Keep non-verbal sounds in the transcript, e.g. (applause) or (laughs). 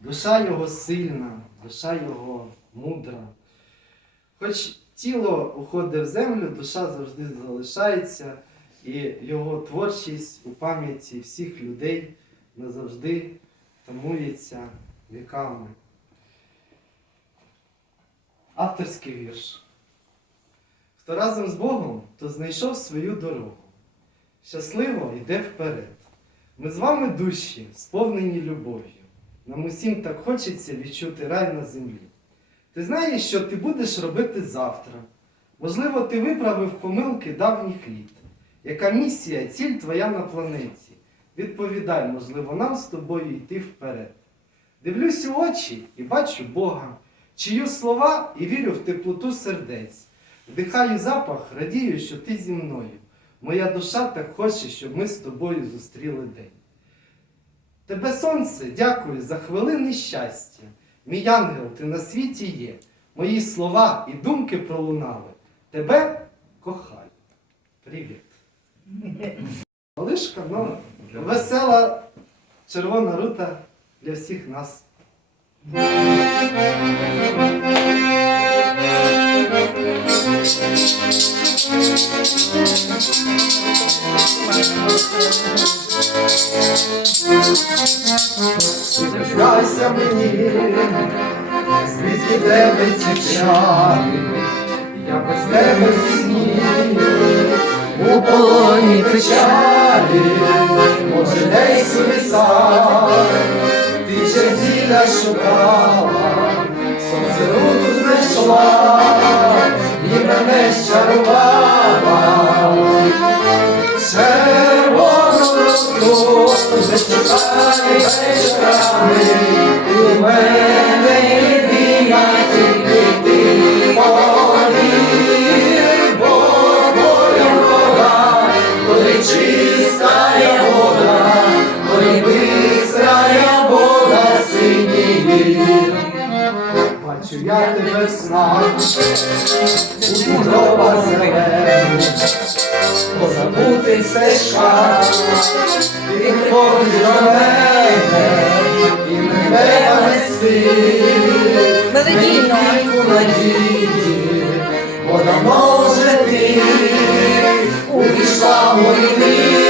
душа його сильна, душа його мудра. Хоч тіло уходить в землю, душа завжди залишається, і його творчість у пам'яті всіх людей назавжди тамується віками. Авторський вірш. Хто разом з Богом, то знайшов свою дорогу. Щасливо йде вперед. Ми з вами душі, сповнені любов'ю. Нам усім так хочеться відчути рай на землі. Ти знаєш, що ти будеш робити завтра. Можливо, ти виправив помилки давніх літ. Яка місія, ціль твоя на планеті? Відповідай, можливо, нам з тобою йти вперед. Дивлюсь у очі і бачу Бога, чию слова і вірю в теплоту сердець. Вдихаю запах, радію, що ти зі мною. Моя душа так хоче, щоб ми з тобою зустріли день. Тебе, сонце, дякую за хвилини щастя. Мій ангел, ти на світі є. Мої слова і думки пролунали. Тебе кохаю. Привіт. (laughs) Малишка, ну, весела червона рута для всіх нас. Зізнайся мені, звідки тебе ці чари, я без тебе снію, у полоні печалі, може десь у лісах, ти черзіля шукала, сонце руту знайшла, і мене щарувала. Не вечорами, і мене єдина тільки ти повір, бо вода, коли чистая вода, вода синіє. Бачу я тебе в снах, у дрова зелені, позабути стежка, ти приходиш до мене, і мене нести, Мелодійно. у надії, бо може ти. Увійшла в мої